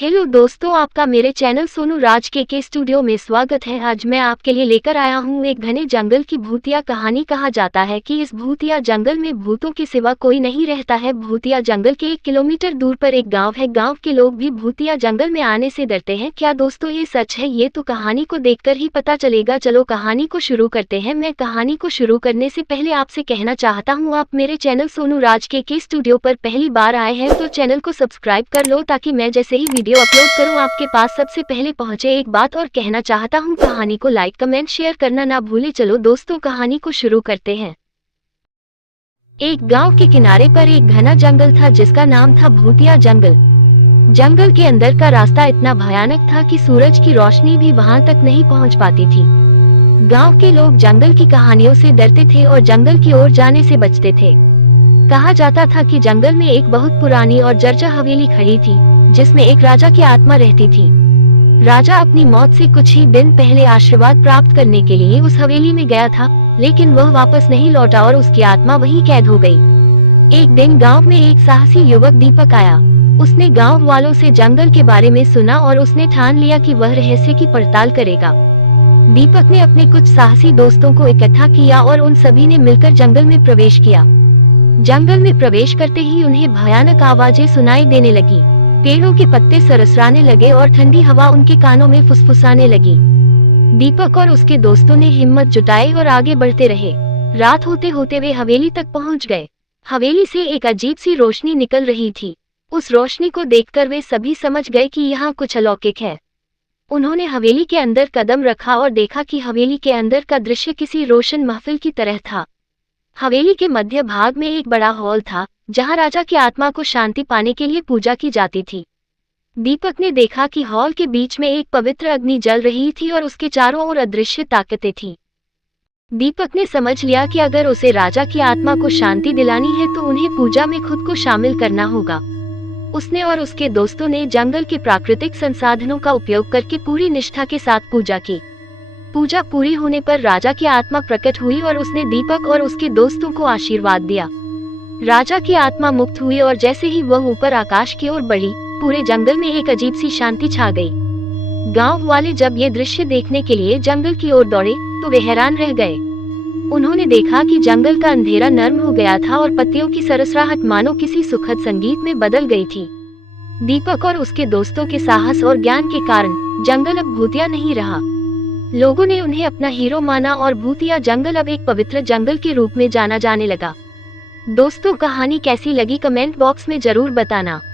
Hello दोस्तों, आपका मेरे चैनल सोनू राज के स्टूडियो में स्वागत है। आज मैं आपके लिए लेकर आया हूँ एक घने जंगल की भूतिया कहानी। कहा जाता है कि इस भूतिया जंगल में भूतों के सिवा कोई नहीं रहता है। भूतिया जंगल के 1 किलोमीटर दूर पर एक गांव है। गांव के लोग भी भूतिया जंगल में आने से डरते हैं। क्या दोस्तों ये सच है? ये तो कहानी को देखकर ही पता चलेगा। चलो कहानी को शुरू करते हैं। मैं कहानी को शुरू करने से पहले आपसे कहना चाहता हूँ, आप मेरे चैनल सोनू राज के स्टूडियो पर पहली बार आए हैं तो चैनल को सब्सक्राइब कर लो, ताकि मैं जैसे ही वीडियो अपलोड करूं आपके पास सबसे पहले पहुंचे। एक बात और कहना चाहता हूं, कहानी को लाइक कमेंट शेयर करना ना भूले। चलो दोस्तों कहानी को शुरू करते हैं। एक गांव के किनारे पर एक घना जंगल था जिसका नाम था भूतिया जंगल। जंगल के अंदर का रास्ता इतना भयानक था कि सूरज की रोशनी भी वहां तक नहीं पहुंच पाती थी। गांव के लोग जंगल की कहानियों से डरते थे और जंगल की ओर जाने से बचते थे। कहा जाता था कि जंगल में एक बहुत पुरानी और जर्जर हवेली खड़ी थी जिसमें एक राजा की आत्मा रहती थी। राजा अपनी मौत से कुछ ही दिन पहले आशीर्वाद प्राप्त करने के लिए उस हवेली में गया था, लेकिन वह वापस नहीं लौटा और उसकी आत्मा वहीं कैद हो गई। एक दिन गांव में एक साहसी युवक दीपक आया। उसने गांव वालों से जंगल के बारे में सुना और उसने ठान लिया कि वह रहस्य की पड़ताल करेगा। दीपक ने अपने कुछ साहसी दोस्तों को इकट्ठा किया और उन सभी ने मिलकर जंगल में प्रवेश किया। जंगल में प्रवेश करते ही उन्हें भयानक आवाजें सुनाई देने लगी। पेड़ों के पत्ते सरसराने लगे और ठंडी हवा उनके कानों में फुसफुसाने लगी। दीपक और उसके दोस्तों ने हिम्मत जुटाई और आगे बढ़ते रहे। रात होते होते वे हवेली तक पहुंच गए। हवेली से एक अजीब सी रोशनी निकल रही थी। उस रोशनी को देखकर वे सभी समझ गए कि यहाँ कुछ अलौकिक है। उन्होंने हवेली के अंदर कदम रखा और देखा कि हवेली के अंदर का दृश्य किसी रोशन महफिल की तरह था। हवेली के मध्य भाग में एक बड़ा हॉल था जहां राजा की आत्मा को शांति पाने के लिए पूजा की जाती थी। दीपक ने देखा कि हॉल के बीच में एक पवित्र अग्नि जल रही थी और उसके चारों ओर अदृश्य ताकतें थीं। दीपक ने समझ लिया कि अगर उसे राजा की आत्मा को शांति दिलानी है तो उन्हें पूजा में खुद को शामिल करना होगा। उसने और उसके दोस्तों ने जंगल के प्राकृतिक संसाधनों का उपयोग करके पूरी निष्ठा के साथ पूजा की। पूजा पूरी होने पर राजा की आत्मा प्रकट हुई और उसने दीपक और उसके दोस्तों को आशीर्वाद दिया। राजा की आत्मा मुक्त हुई और जैसे ही वह ऊपर आकाश की ओर बढ़ी, पूरे जंगल में एक अजीब सी शांति छा गई। गांव वाले जब ये दृश्य देखने के लिए जंगल की ओर दौड़े तो वे हैरान रह गए। उन्होंने देखा कि जंगल का अंधेरा नर्म हो गया था और पत्तियों की सरसराहट मानो किसी सुखद संगीत में बदल गई थी। दीपक और उसके दोस्तों के साहस और ज्ञान के कारण जंगल अब भूतिया नहीं रहा। लोगों ने उन्हें अपना हीरो माना और भूतिया जंगल अब एक पवित्र जंगल के रूप में जाना जाने लगा। दोस्तों कहानी कैसी लगी कमेंट बॉक्स में जरूर बताना।